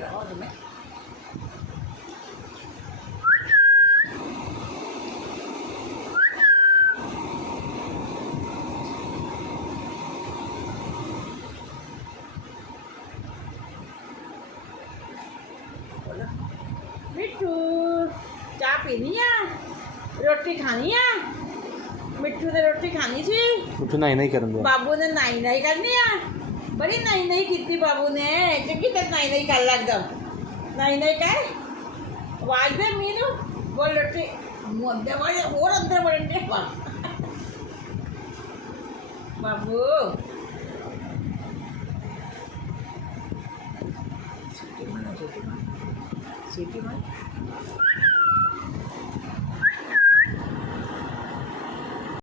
कराओ तुम्हें। मिट्टू चाह पीनी है, रोटी खानी है। मिट्टू ने रोटी खानी थी। मिट्टू नहीं नहीं करेंगे। बाबू ने नहीं नहीं करनी है। बड़ी नहीं नहीं की बाबू ने, क्योंकि तक नहीं नहीं कर एकदम नहीं नहीं कर आवाज दे मीनू बोल रोटी और अंदर बढ़ेंगे बाबू। सीटी में